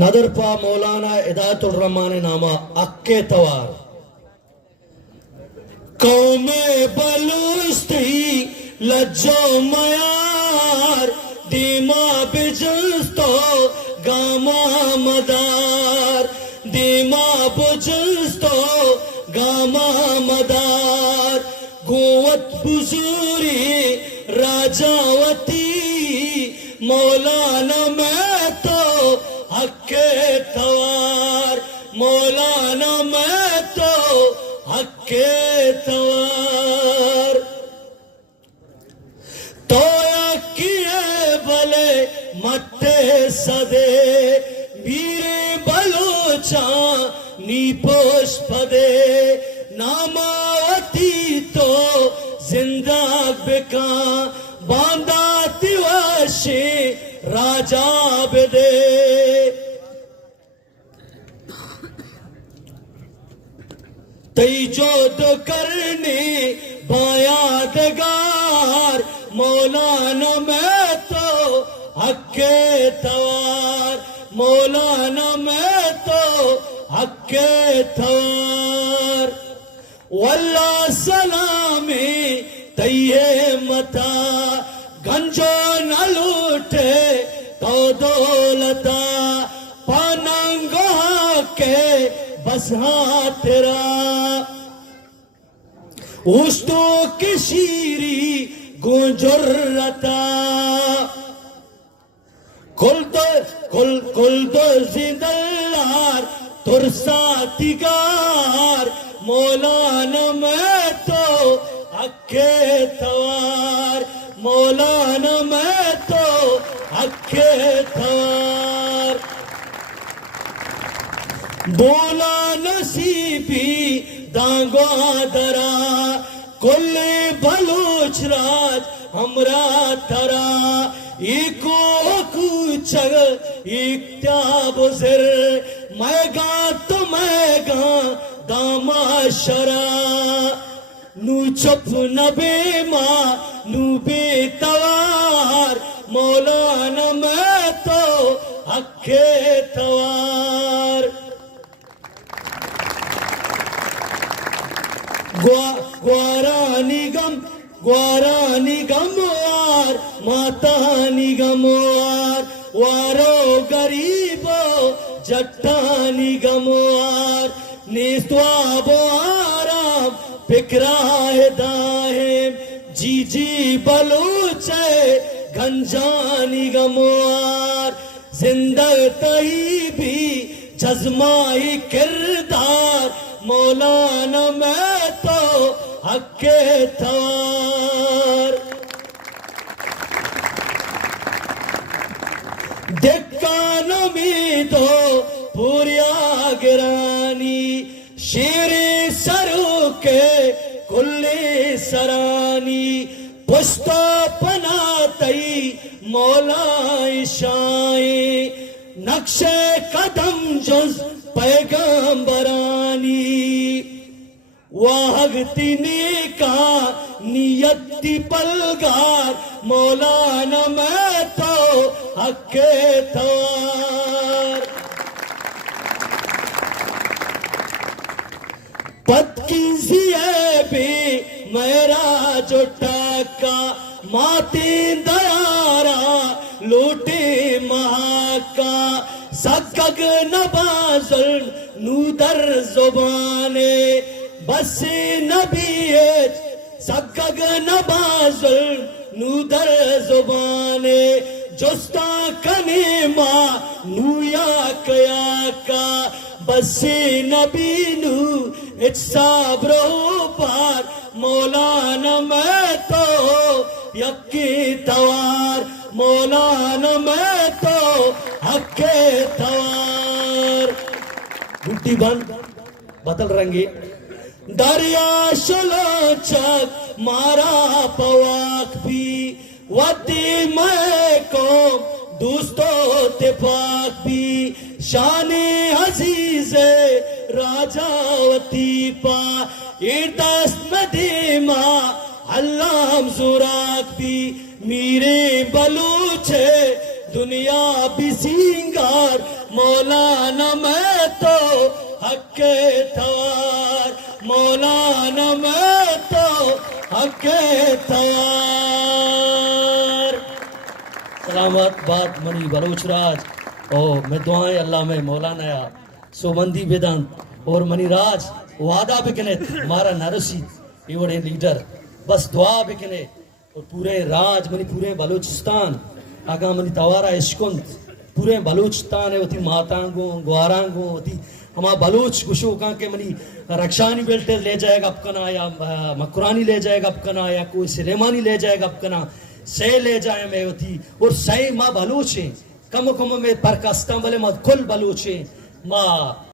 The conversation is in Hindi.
नदरपा मौलाना हिदायतुर रहमान नामा अक्के तवार कौमे बलुस्ती लज्जो मयार दीमा बिजस्तो गामा मदार दीमा बुजस्तो गामा मदार गोवत बुजूरी राजावती मौलाना मैं तो हक्के तवार मौलाना मैं तो हक्के तवार तो किए भले मट्टे सदे वीरे बलोचा नीपोष पदे नामावती तो जिंदा बिका बांदा तिवाशी राजा बेदे तैजोद करने बायादगार मौलाना मैं तो हक्के तवार मौलाना मैं तो हक्के तवार वल्ला सलामी तैये मता गंजो न लूटे तो दौलता पानंगो के बस हाँ तेरा उस्तो के शीरी गुंजुर्रता कुल दो जिंदलार तुरसा तिगार मौलाना मैं तो हक्के तवार मौलाना मैं तो हक्के तवार बोला नसीबी दांगो दरा कुल्ले बलूच राज हमरा तरा इको कुचग इक्त्या बुजर मैं गा तो मैं गा दामा शरा नू चुप नबे माँ नू बेतवार मौलाना मैं तो हक्के तवार ग्वारा निगम वार माता निगम वार वारो गरीबो जट्टा निगम वार निस्वाबो आराम फिक्राए दाहेम जी बलूचे गंजा निगम वार जिंदग तही भी जज्माई किरदार मौलाना मैं तो हक्के तवार दिक्कानो मीदो पूरिया गिरानी शेरे सरू के कुल्ले सरानी पुस्तो पनातई मौला इशाए नक्शे कदम जुज पैगंबरानी वाहगती नेका नियति पलगार मौलाना मैं तो हक्के तवार पद की भी मेरा जो टाका माती दयारा लूटे महाका सकग नबाजुल नूदर जुबाने बसे नबीयत सकग नबाजुल नूदर जुबाने जोस्ता कनेमा नूया कया का बसे नबीनु इत्साब्रो पार मौलाना मैं तो यक्की तवार मौलाना मैं तो हक्के तवार गुड्डी बन बतल रंगी दरिया शलोचक मारा पवाक भी वती मैं को दोस्तों तिपाक भी शाने अजीज़े राजावती पा इर्दस मदीमा अल्लाह जुराक भी मीरे बलूचे दुनिया भी सिंगार मौलाना मैं तो हक्के थवार मौलाना मैं तो हक्के थवार। सलामत बात मनी बलोच राज ओ मैं दुआएं अल्लाह में मौलाना या सोबंदी बेदांत और मनी राज वादा बिकने मारा नरसी इवड़े लीडर बस दुआ बिकने और पूरे राज मनी पूरे बलूचिस्तान आगा मनी तवारा इश्कुंत पूरे बलूचिस्तान है होती मातांगो ग्वारांगो होती हमारा बलूच गुशो का के मनी रक्षानी बेल्टे ले जाएगा अपकना या मकुरानी ले जाएगा अपकना या कोई सिलेमानी ले जाएगा अपकना से ले जाए में होती और सही माँ बलूच कम कम में परकस्ता वाले मत कुल बलूच माँ